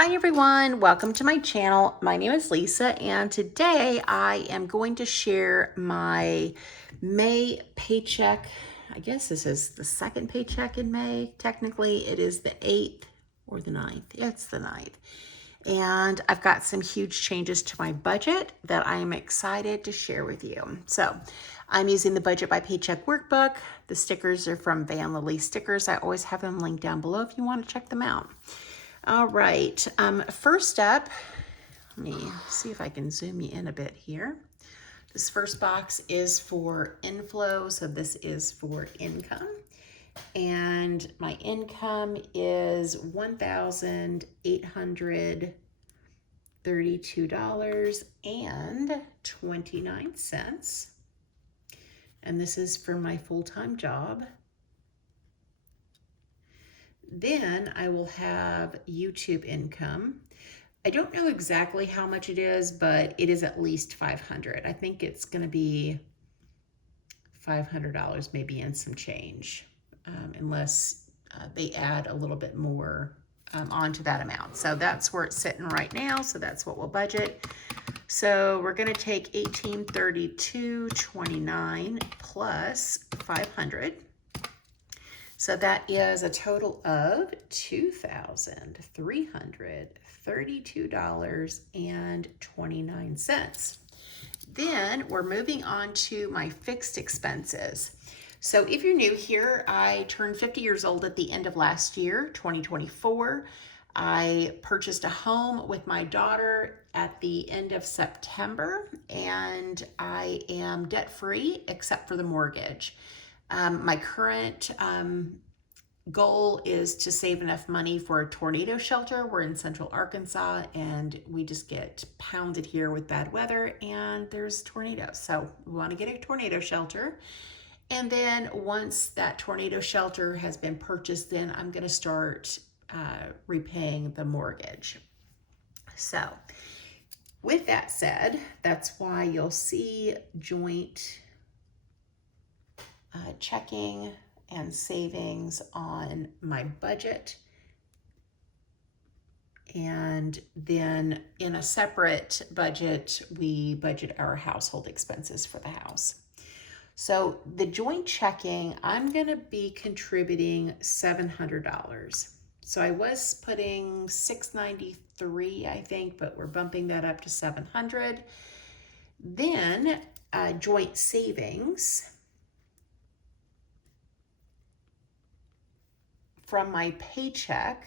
Hi everyone, welcome to my channel. My name is Lisa and today I am going to share my May paycheck. I guess this is the second paycheck in May. Technically it is the 8th or the 9th. It's the 9th. And I've got some huge changes to my budget that I am excited to share with you. So I'm using the Budget by Paycheck workbook. The stickers are from VanLilysStickers. I always have them linked down below if you want to check them out. All right, first up, let me see if I can zoom you in a bit here. This first box is for inflow, so this is for income. And my income is $1,832.29. And this is for my full-time job. Then I will have YouTube income. I don't know exactly how much it is, but it is at least $500. I think it's going to be $500 maybe and some change, unless they add a little bit more onto that amount. So that's where it's sitting right now. So that's what we'll budget. So we're going to take $1,832.29 plus 500. So that is a total of $2,332.29. Then we're moving on to my fixed expenses. So if you're new here, I turned 50 years old at the end of last year, 2024. I purchased a home with my daughter at the end of September, and I am debt-free except for the mortgage. My current goal is to save enough money for a tornado shelter. We're in central Arkansas and we just get pounded here with bad weather and there's tornadoes. So we want to get a tornado shelter. And then once that tornado shelter has been purchased, then I'm going to start repaying the mortgage. So with that said, that's why you'll see joint checking and savings on my budget. And then in a separate budget, we budget our household expenses for the house. So the joint checking, I'm going to be contributing $700. So I was putting $693, I think, but we're bumping that up to $700. Then joint savings. From my paycheck,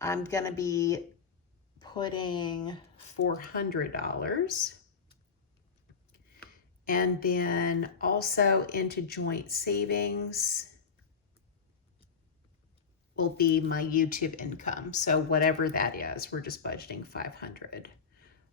I'm going to be putting $400. And then also into joint savings will be my YouTube income. So whatever that is, we're just budgeting $500.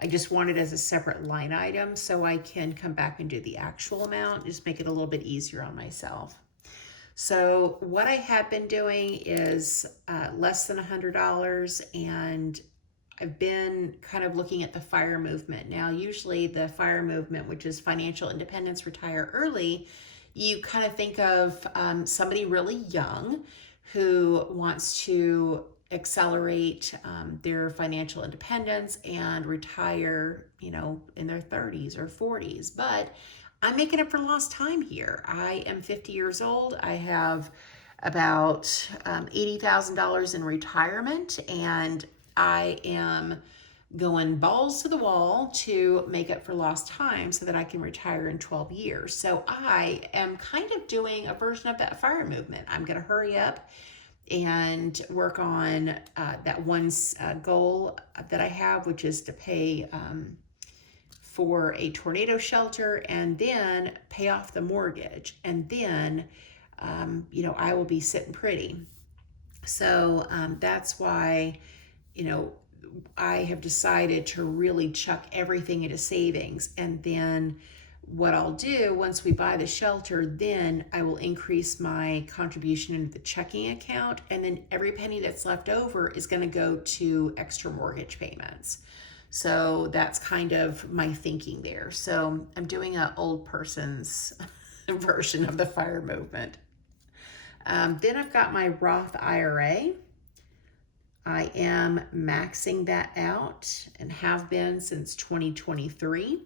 I just want it as a separate line item so I can come back and do the actual amount, just make it a little bit easier on myself. So what I have been doing is less than $100, and I've been kind of looking at the FIRE movement. Now, usually the FIRE movement, which is financial independence, retire early, you kind of think of somebody really young who wants to accelerate their financial independence and retire, you know, in their 30s or 40s. But I'm making up for lost time here. I am 50 years old. I have about $80,000 in retirement, and I am going balls to the wall to make up for lost time so that I can retire in 12 years. So I am kind of doing a version of that FIRE movement. I'm going to hurry up and work on that one goal that I have, which is to pay for a tornado shelter and then pay off the mortgage. And then, you know, I will be sitting pretty. So that's why, you know, I have decided to really chuck everything into savings. And then what I'll do once we buy the shelter, then I will increase my contribution into the checking account. And then every penny that's left over is going to go to extra mortgage payments. So that's kind of my thinking there. So I'm doing an old person's version of the FIRE movement. Then I've got my Roth IRA. I am maxing that out and have been since 2023.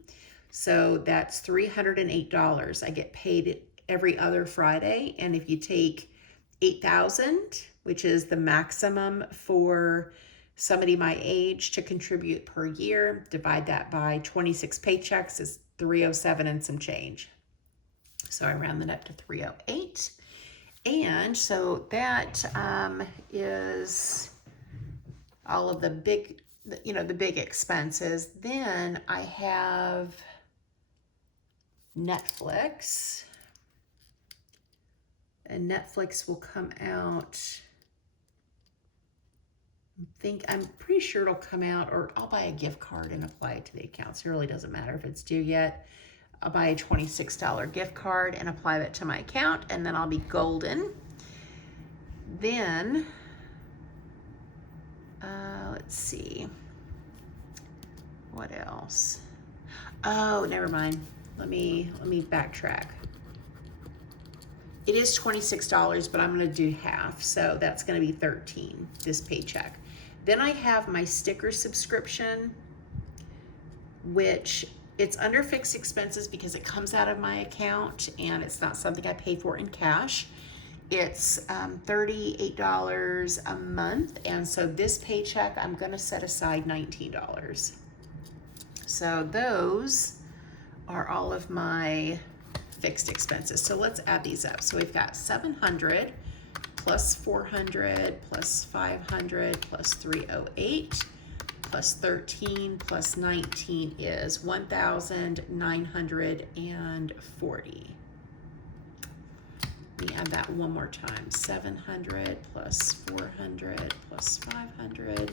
So that's $308. I get paid every other Friday. And if you take 8,000, which is the maximum for somebody my age to contribute per year, divide that by 26 paychecks is 307 and some change. So I round that up to 308. And so that is all of the big, the big expenses. Then I have Netflix. And Netflix will come out, I'm pretty sure it'll come out, or I'll buy a gift card and apply it to the accounts. It really doesn't matter if it's due yet. I'll buy a $26 gift card and apply that to my account, and then I'll be golden. Then, let's see, what else? Oh, never mind. Let me backtrack. It is $26, but I'm going to do half, so that's going to be $13 this paycheck. Then I have my sticker subscription, which it's under fixed expenses because it comes out of my account and it's not something I pay for in cash. It's $38 a month, and so this paycheck I'm going to set aside $19. So those are all of my fixed expenses. So let's add these up. So we've got 700 plus 400 plus 500 plus 308 plus 13 plus 19 is 1,940. Let me add that one more time. 700 plus 400 plus 500,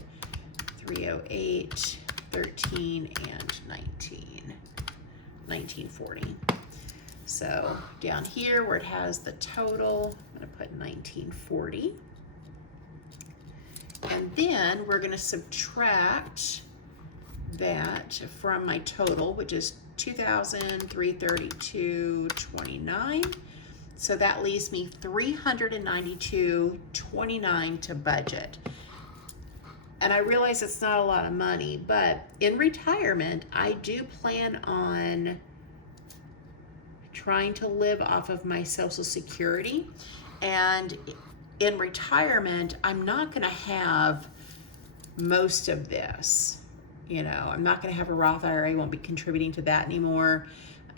308, 13, and 19. 1940. So down here where it has the total, I'm going to put 1940. And then we're going to subtract that from my total, which is $2,332.29. So that leaves me $392.29 to budget. And I realize it's not a lot of money, but in retirement, I do plan on trying to live off of my Social Security. And in retirement, I'm not going to have most of this. I'm not going to have a Roth IRA, won't be contributing to that anymore.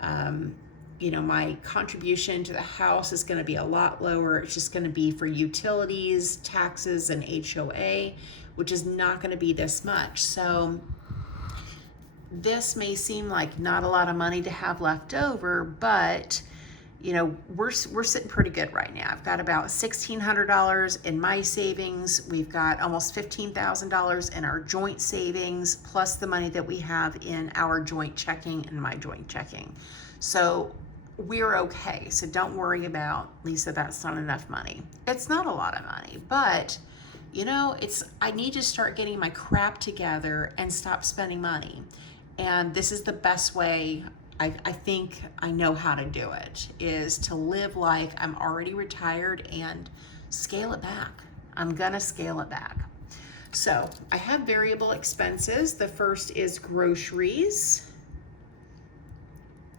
My contribution to the house is going to be a lot lower. It's just going to be for utilities, taxes, and HOA, which is not going to be this much. So this may seem like not a lot of money to have left over, but we're sitting pretty good right now. I've got about $1,600 in my savings. We've got almost $15,000 in our joint savings, plus the money that we have in our joint checking and my joint checking. So we're okay. So don't worry about, Lisa, that's not enough money. It's not a lot of money, but I need to start getting my crap together and stop spending money. And this is the best way I think I know how to do it, is to live like I'm already retired and scale it back. I'm gonna scale it back. So I have variable expenses. The first is groceries.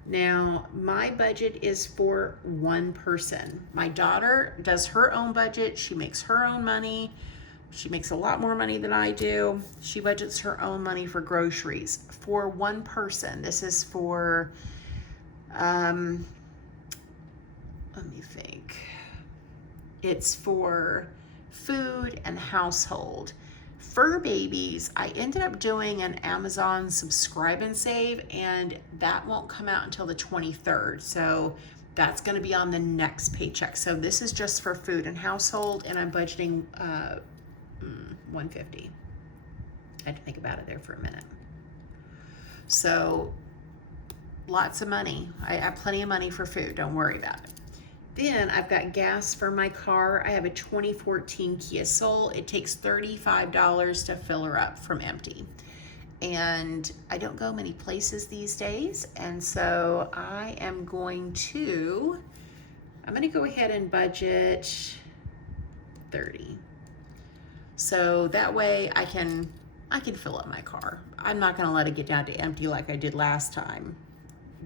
Now, my budget is for one person. My daughter does her own budget. She makes her own money. She makes a lot more money than I do. She budgets her own money for groceries for one person. This is for, let me think. It's for food and household. Fur babies, I ended up doing an Amazon subscribe and save, and that won't come out until the 23rd. So that's going to be on the next paycheck. So this is just for food and household, and I'm budgeting $150. I had to think about it there for a minute. So lots of money. I have plenty of money for food. Don't worry about it. Then I've got gas for my car. I have a 2014 Kia Soul. It takes $35 to fill her up from empty. And I don't go many places these days. And so I'm going to go ahead and budget 30. So that way I can fill up my car. I'm not gonna let it get down to empty like I did last time.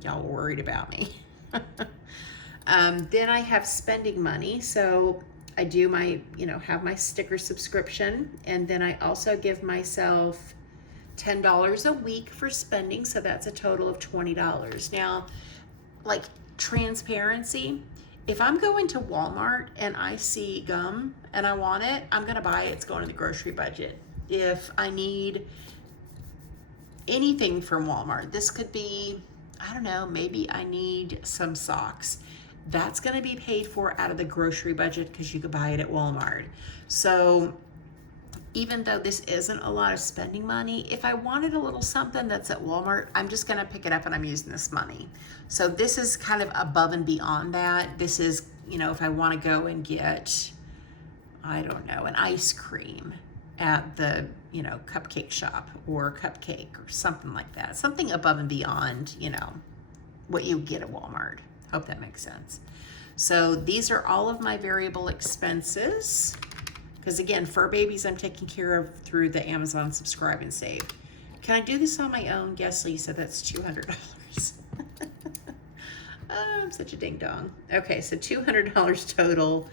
Y'all were worried about me. Then I have spending money. So I do my, have my sticker subscription. And then I also give myself $10 a week for spending. So that's a total of $20. Now, like transparency, if I'm going to Walmart and I see gum and I want it, I'm gonna buy it. It's going to the grocery budget. If I need anything from Walmart, this could be, I don't know, maybe I need some socks. That's gonna be paid for out of the grocery budget because you could buy it at Walmart. So even though this isn't a lot of spending money, if I wanted a little something that's at Walmart, I'm just gonna pick it up and I'm using this money. So this is kind of above and beyond that. This is, if I wanna go and get, I don't know, an ice cream at the, cupcake shop or cupcake or something like that. Something above and beyond, what you get at Walmart. Hope that makes sense. So these are all of my variable expenses. Because again, fur babies I'm taking care of through the Amazon Subscribe and Save. Can I do this on my own? Yes, Lisa, that's $200. I'm such a ding dong. Okay, so $200 total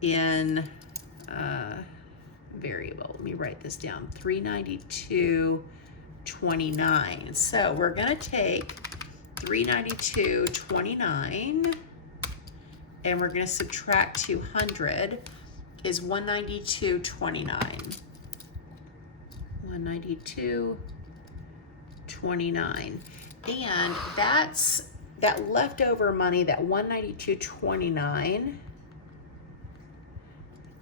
in variable. Let me write this down. $392.29. So we're gonna take $392.29 and we're gonna subtract 200 is $192.29. $192.29. And that's that leftover money, that $192.29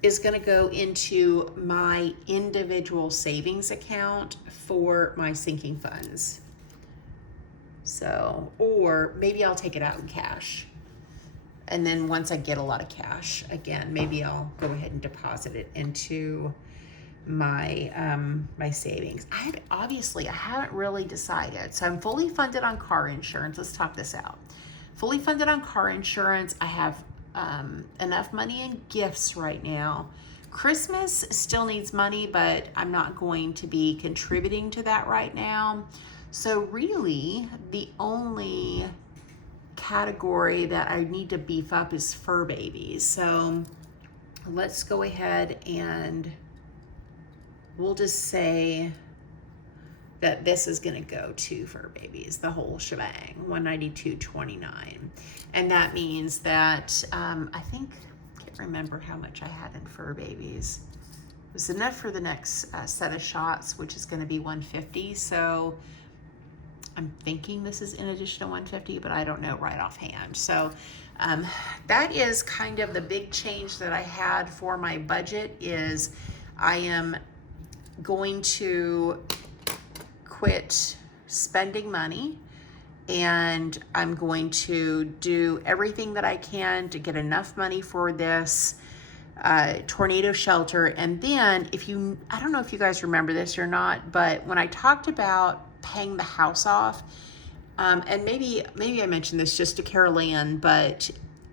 is going to go into my individual savings account for my sinking funds. So, or maybe I'll take it out in cash. And then once I get a lot of cash, again, maybe I'll go ahead and deposit it into my my savings. I haven't really decided. So I'm fully funded on car insurance. Let's talk this out. Fully funded on car insurance. I have enough money in gifts right now. Christmas still needs money, but I'm not going to be contributing to that right now. So really, the only category that I need to beef up is fur babies. So let's go ahead and we'll just say that this is going to go to fur babies, the whole shebang, $192.29. And that means that I can't remember how much I had in fur babies. It was enough for the next set of shots, which is going to be $150. So I'm thinking this is in addition to $150, but I don't know right offhand. So that is kind of the big change that I had for my budget. Is I am going to quit spending money, and I'm going to do everything that I can to get enough money for this tornado shelter. And then I don't know if you guys remember this or not, but when I talked about paying the house off, and maybe I mentioned this just to Carol Ann, but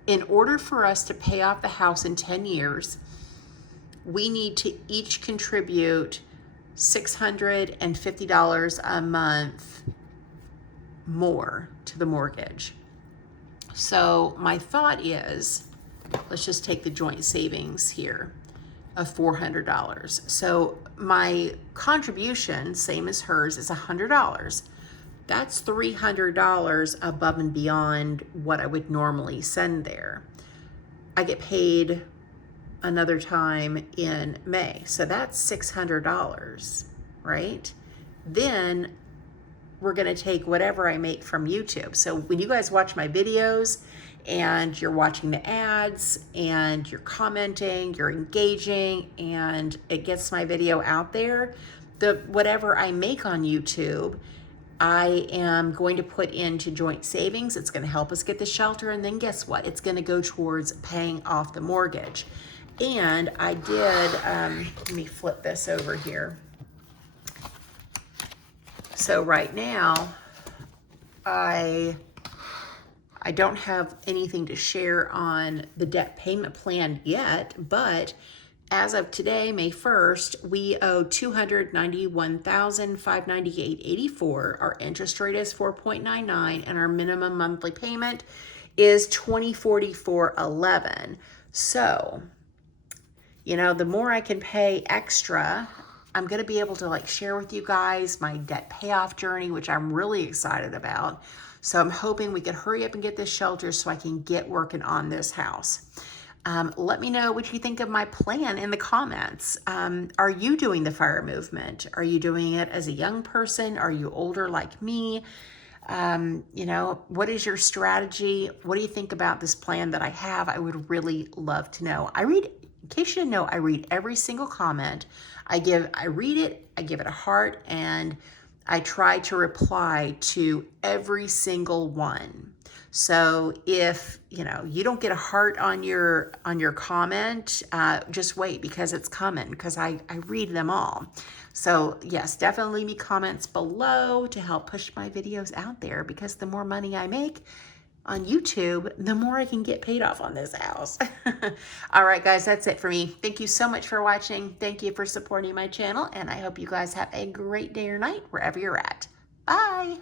in order for us to pay off the house in 10 years, we need to each contribute $650 a month more to the mortgage. So my thought is, let's just take the joint savings here of $400. So my contribution, same as hers, is $100. That's $300 above and beyond what I would normally send there. I get paid another time in May, so that's $600, right? Then we're gonna take whatever I make from YouTube. So when you guys watch my videos and you're watching the ads and you're commenting, you're engaging, and it gets my video out there, whatever I make on YouTube, I am going to put into joint savings. It's going to help us get the shelter, and then guess what? It's going to go towards paying off the mortgage. And I did, let me flip this over here. So right now, I don't have anything to share on the debt payment plan yet, but as of today, May 1st, we owe $291,598.84. Our interest rate is 4.99, and our minimum monthly payment is $2044.11. So, you know, the more I can pay extra, I'm going to be able to like share with you guys my debt payoff journey, which I'm really excited about. So I'm hoping we can hurry up and get this shelter so I can get working on this house. Let me know what you think of my plan in the comments. Are you doing the fire movement? Are you doing it as a young person? Are you older like me? You know, what is your strategy? What do you think about this plan that I have? I would really love to know. In case you didn't know, I read every single comment. I read it, I give it a heart, and I try to reply to every single one. So if, you know, you don't get a heart on your comment, just wait, because it's coming, because I read them all. So yes, definitely leave me comments below to help push my videos out there, because the more money I make on YouTube, the more I can get paid off on this house. All right, guys, that's it for me. Thank you so much for watching. Thank you for supporting my channel, and I hope you guys have a great day or night wherever you're at. Bye.